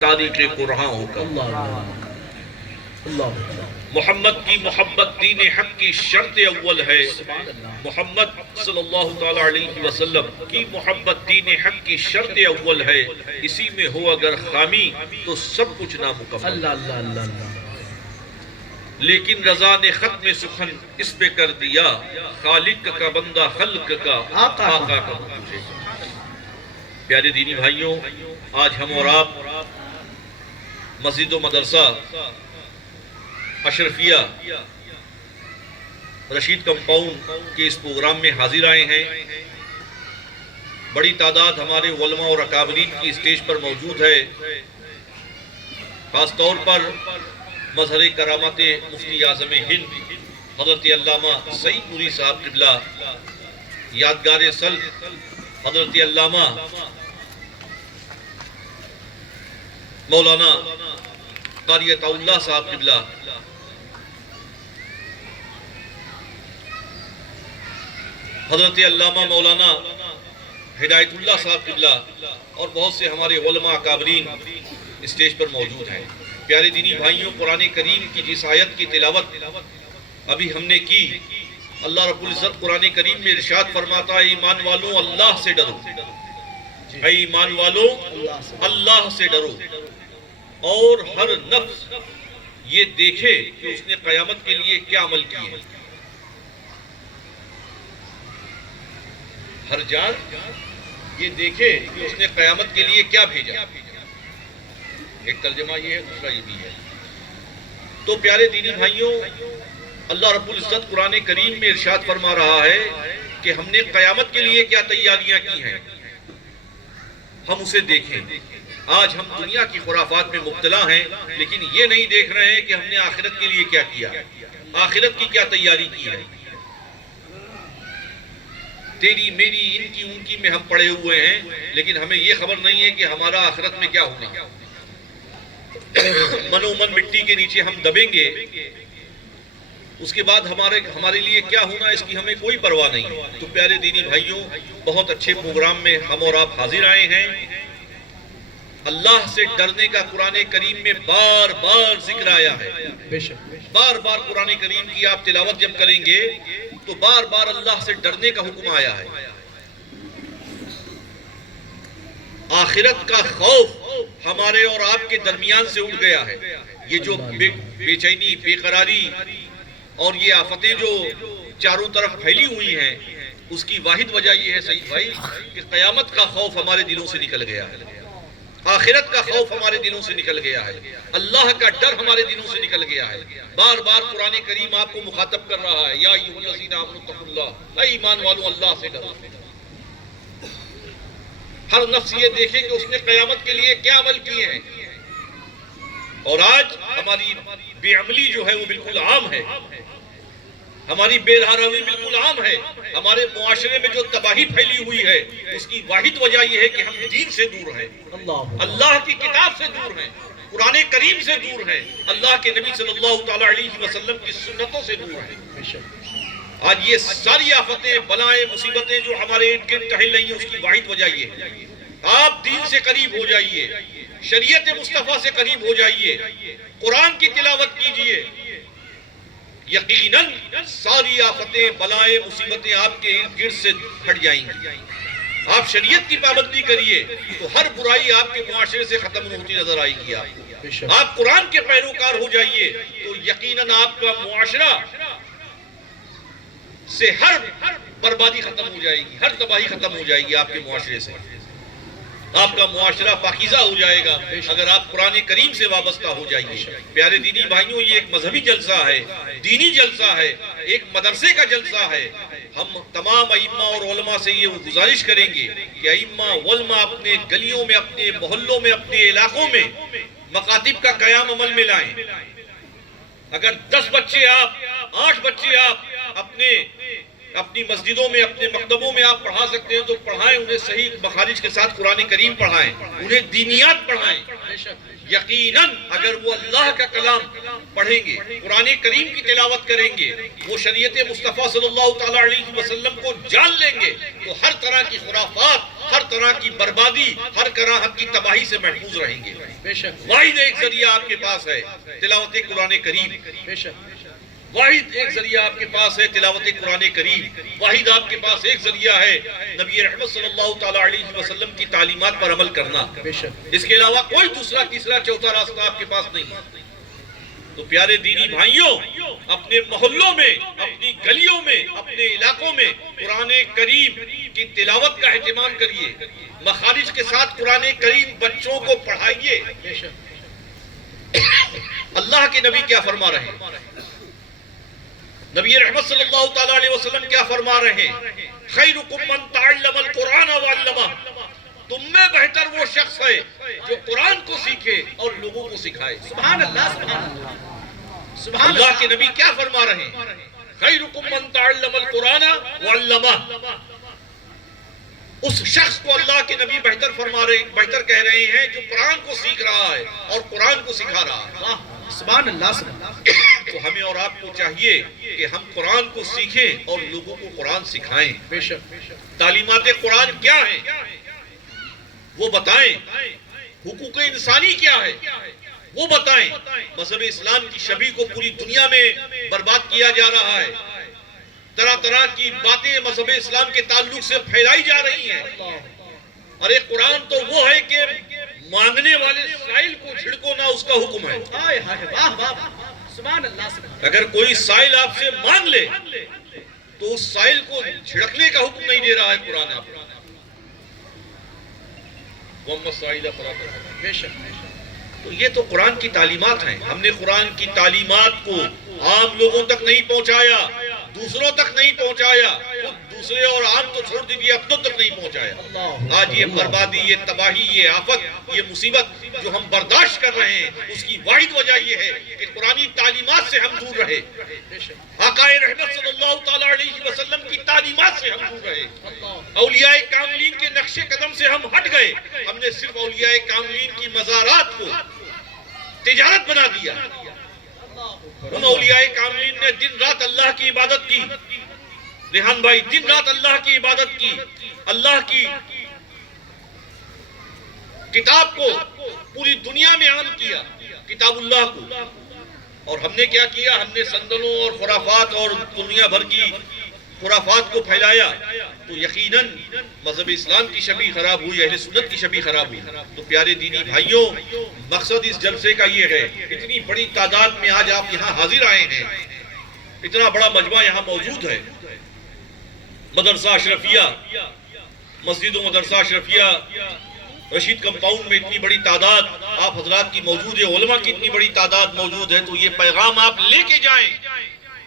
تاریخ قرآن کا محمد کی محبت دین حق کی شرط اول ہے۔ محمد صلی اللہ تعالی علیہ وسلم کی محبت دین حق کی شرط اول ہے۔ اسی میں ہو اگر خامی تو سب کچھ نامکمل۔ لیکن رضا نے ختم سخن اس پہ کر دیا، خالق کا بندہ خلق کا آقا کا مجھے۔ پیارے دینی بھائیوں، آج ہم اور آپ مسجد و مدرسہ اشرفیہ رشید کمپاؤنڈ کے اس پروگرام میں حاضر آئے ہیں۔ بڑی تعداد ہمارے علماء اور اکابرین کی اسٹیج پر موجود ہے۔ خاص طور پر مظہر کرامت مفتی اعظم ہند حضرت علامہ سعید نوری صاحب قبلہ، یادگار سلف حضرت علامہ مولانا قاری عطا اللہ صاحب قبلہ، حضرت علامہ مولانا ہدایت اللہ صاحب قبلہ اور بہت سے ہمارے علماء اکابرین اسٹیج پر موجود ہیں۔ پیارے دینی بھائیوں، قرآن کریم کی جس آیت کی تلاوت ابھی ہم نے کی، اللہ رب العزت قرآن کریم میں ارشاد فرماتا ہے، ایمان والوں اللہ سے ڈرو، اے ایمان والوں اللہ سے ڈرو، اور ہر نفس یہ دیکھے کہ اس نے قیامت کے لیے کیا عمل کیے۔ ہر جان یہ دیکھے کہ اس نے قیامت کے لیے کیا بھیجا۔ ایک ترجمہ یہ ہے، دوسرا یہ بھی ہے۔ تو پیارے دینی بھائیوں، اللہ رب العزت قرآن کریم میں ارشاد فرما رہا ہے کہ ہم نے قیامت کے لیے کیا تیاریاں کی ہیں، ہم اسے دیکھیں۔ آج ہم دنیا کی خرافات میں مبتلا ہیں، لیکن یہ نہیں دیکھ رہے ہیں کہ ہم نے آخرت کے لیے کیا کیا، آخرت کی کیا تیاری کی ہے۔ تیری میری ان کی ان کی میں ہم پڑے ہوئے ہیں، لیکن ہمیں یہ خبر نہیں ہے کہ ہمارا آخرت میں کیا ہونا۔ منو من مٹی کے نیچے ہم دبیں گے، اس کے بعد ہمارے لیے کیا ہونا اس کی ہمیں کوئی پرواہ نہیں۔ تو پیارے دینی بھائیوں، بہت اچھے پروگرام میں ہم اور آپ حاضر آئے ہیں۔ اللہ سے ڈرنے کا قرآن کریم میں بار بار ذکر آیا ہے۔ بار بار قرآن کریم کی آپ تلاوت جب کریں گے تو بار بار اللہ سے ڈرنے کا حکم آیا ہے۔ آخرت کا خوف ہمارے اور آپ کے درمیان سے اٹھ گیا ہے۔ یہ جو بے چینی، بے قراری اور یہ آفتیں جو چاروں طرف پھیلی ہوئی ہیں، اس کی واحد وجہ یہ ہے سعید بھائی کہ قیامت کا خوف ہمارے دلوں سے نکل گیا ہے، آخرت کا خوف ہمارے دلوں سے نکل گیا ہے، اللہ کا ڈر ہمارے دلوں سے نکل گیا ہے۔ بار بار قرآن کریم آپ کو مخاطب کر رہا ہے، یا ایھا الذین آمنوا اتقوا اللہ، اے ایمان والو اللہ سے ڈرو۔ ہر نفس یہ دیکھے کہ اس نے قیامت کے لیے کیا عمل کیے ہیں۔ اور آج ہماری بے عملی جو ہے وہ بالکل عام ہے، ہماری بے رہنمائی بالکل عام ہے۔ ہمارے معاشرے میں جو تباہی پھیلی ہوئی ہے، اس کی واحد وجہ یہ ہے کہ ہم دین سے دور ہیں، اللہ کی کتاب سے دور ہیں، قرآن کریم سے دور ہیں، اللہ کے نبی صلی اللہ تعالی علیہ وسلم کی سنتوں سے دور ہیں۔ آج یہ ساری آفتیں، بلائیں، مصیبتیں جو ہمارے ارد گرد ٹہل رہی ہیں، اس کی واحد وجہ یہ ہے۔ آپ دین سے قریب ہو جائیے، شریعت مصطفیٰ سے قریب ہو جائیے، قرآن کی تلاوت کیجئے، یقیناً ساری آفتیں، بلائیں، مصیبتیں آپ کے ارد گرد سے ہٹ جائیں گی۔ آپ شریعت کی پابندی کریے تو ہر برائی آپ کے معاشرے سے ختم ہوتی نظر آئے گی۔ آپ قرآن کے پیروکار ہو جائیے تو یقیناً آپ کا معاشرہ سے ہر بربادی ختم ہو جائے گی، ہر تباہی ختم ہو جائے گی آپ کے معاشرے سے۔ آپ کا معاشرہ پاکیزہ ہو جائے گا اگر آپ قرآن کریم سے وابستہ ہو جائیے۔ پیارے دینی بھائیوں، یہ ایک مذہبی جلسہ ہے، دینی جلسہ ہے، ایک مدرسے کا جلسہ ہے۔ ہم تمام ائمہ اور علماء سے یہ گزارش کریں گے کہ ائمہ علماء اپنے گلیوں میں، اپنے محلوں میں، اپنے علاقوں میں مکاتب کا قیام عمل میں لائیں۔ اگر 10 بچے آپ، 8 بچے آپ اپنی مسجدوں میں، اپنے مکتبوں میں آپ پڑھا سکتے ہیں تو پڑھائیں، انہیں صحیح مخارج کے ساتھ قرآن کریم پڑھائیں، انہیں دینیات پڑھائیں۔ یقیناً اگر وہ اللہ کا کلام پڑھیں گے، قرآن کریم کی تلاوت کریں گے، وہ شریعت مصطفیٰ صلی اللہ تعالی علیہ وسلم کو جان لیں گے تو ہر طرح کی خرافات، ہر طرح کی بربادی، ہر طرح کی تباہی سے محفوظ رہیں گے۔ بے شک واحد ایک ذریعہ آپ کے پاس ہے تلاوت قرآن کریم، بے شک واحد ایک ذریعہ آپ کے پاس ہے تلاوت قرآن کریم، واحد آپ کے پاس ایک ذریعہ ہے نبی رحمت صلی اللہ تعالیٰ علیہ وسلم کی تعلیمات پر عمل کرنا، بے شک اس کے علاوہ کوئی دوسرا تیسرا چوتھا راستہ آپ کے پاس نہیں ہے۔ تو پیارے دینی بھائیوں، اپنے محلوں میں، اپنی گلیوں میں، اپنے علاقوں میں قرآن کریم کی تلاوت کا اہتمام کریے، مخارج کے ساتھ قرآن کریم بچوں کو پڑھائیے۔ بے شک اللہ کے نبی کیا فرما رہے ہیں؟ نبی رحمت صلی اللہ تعالیٰ علیہ وسلم کیا فرما رہے ہیں؟ خیرکم من تعلم القرآن وعلمہ، تم میں بہتر وہ شخص ہے جو قرآن کو سیکھے اور لوگوں کو سکھائے۔ سبحان اللہ، سبحان اللہ، سبحان اللہ اللہ کے نبی کیا فرما رہے ہیں؟ خیرکم من تعلم القرآن وعلمہ، اس شخص کو اللہ کے نبی بہتر کہہ رہے ہیں جو قرآن کو سیکھ رہا ہے اور قرآن کو سکھا رہا ہے۔ واہ، سبحان اللہ، سبحان اللہ، تو ہمیں اور آپ کو چاہیے کہ ہم قرآن کو سیکھیں اور لوگوں کو قرآن سکھائیں۔ بے شک تعلیمات قرآن کیا ہیں وہ بتائیں، حقوق انسانی کیا ہے وہ بتائیں۔ مذہب اسلام کی شبیہ کو پوری دنیا میں برباد کیا جا رہا ہے، طرح طرح کی باتیں مذہب اسلام کے تعلق سے پھیلائی جا رہی ہیں۔ اور ایک قرآن تو وہ ہے کہ مانگنے والے سائل کو چھڑکو نہ، اس کا حکم ہے۔ ہائے ہائے، واہ واہ، سبحان اللہ، سبحان اللہ، اگر کوئی سائل آپ سے مانگ لے تو اس سائل کو چھڑکنے کا حکم نہیں دے رہا ہے قرآن آپ کو۔ محمد سائلہ فلاں، بے شک تو یہ تو قرآن کی تعلیمات ہیں۔ ہم نے قرآن کی تعلیمات کو عام لوگوں تک نہیں پہنچایا، دوسروں تک نہیں پہنچایا، خود دوسرے اور عام تو چھوڑ دیجیے، اپنوں تک نہیں پہنچایا۔ آج یہ بربادی، یہ تباہی، یہ آفت، یہ مصیبت جو ہم برداشت کر رہے ہیں، اس کی واحد وجہ یہ ہے کہ قرآنی تعلیمات سے ہم دور رہے، بے شک آقا رحمت صلی اللہ تعالیٰ علیہ وسلم کی تعلیمات سے ہم دور رہے، اللہ، اولیاء کاملین کے نقش قدم سے ہم ہٹ گئے۔ ہم نے صرف اولیاء کاملین کی مزارات کو تجارت بنا دیا۔ ان اولیاء کاملین نے دن رات اللہ کی عبادت کی، ریحان بھائی، دن رات اللہ کی عبادت کی، اللہ کی کتاب کو پوری دنیا میں عام کیا، کتاب اللہ کو۔ اور ہم نے کیا کیا؟ ہم نے سندلوں اور خرافات اور دنیا بھر کی خرافات کو پھیلایا، تو یقیناً مذہب اسلام کی شبیہ خراب ہوئی، اہل سنت کی شبیہ خراب ہوئی۔ تو پیارے دینی بھائیوں، مقصد اس جلسے کا یہ ہے، اتنی بڑی تعداد میں آج آپ یہاں حاضر آئے ہیں، اتنا بڑا مجمع یہاں موجود ہے، مدرسہ اشرفیہ، مسجد و مدرسہ اشرفیہ رشید کمپاؤنڈ میں اتنی بڑی تعداد آپ حضرات کی موجود ہے، علماء کی اتنی بڑی تعداد موجود ہے، تو یہ پیغام آپ لے کے جائیں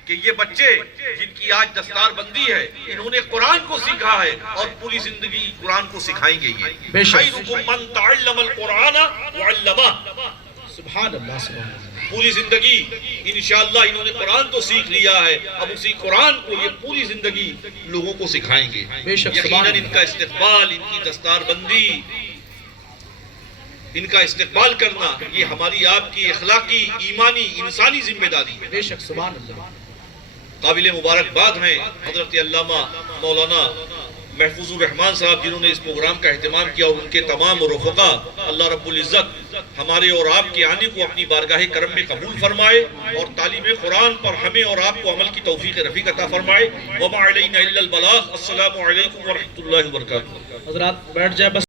کہ یہ بچے جن کی آج دستار بندی ہے، انہوں نے قرآن کو سیکھا ہے اور پوری زندگی قرآن کو سکھائیں گے۔ یہ بے شک، خیرکم من تعلم القرآن وعلمہ، سبحان اللہ، سبحان اللہ، پوری زندگی انشاءاللہ انہوں نے قرآن تو سیکھ لیا ہے، اب اسی قرآن کو یہ پوری زندگی لوگوں کو سکھائیں گے۔ بے شک، یقیناً ان کا استقبال، ان کی دستار بندی، ان کا استقبال کرنا، یہ ہماری آپ کی اخلاقی، ایمانی، انسانی ذمہ داری ہے۔ بے شک، سبحان اللہ، قابل مبارکباد ہیں حضرت علامہ مولانا محفوظ الرحمان صاحب، جنہوں نے اس پروگرام کا اہتمام کیا، اور ان کے تمام رفقا۔ اللہ رب العزت ہمارے اور آپ کے آنے کو اپنی بارگاہ کرم میں قبول فرمائے، اور تعلیم قرآن پر ہمیں اور آپ کو عمل کی توفیق رفیق عطا فرمائے۔ وما علینا الا البلاغ۔ السلام علیکم ورحمۃ اللہ وبرکاتہ۔ حضرات بیٹھ جائے بس۔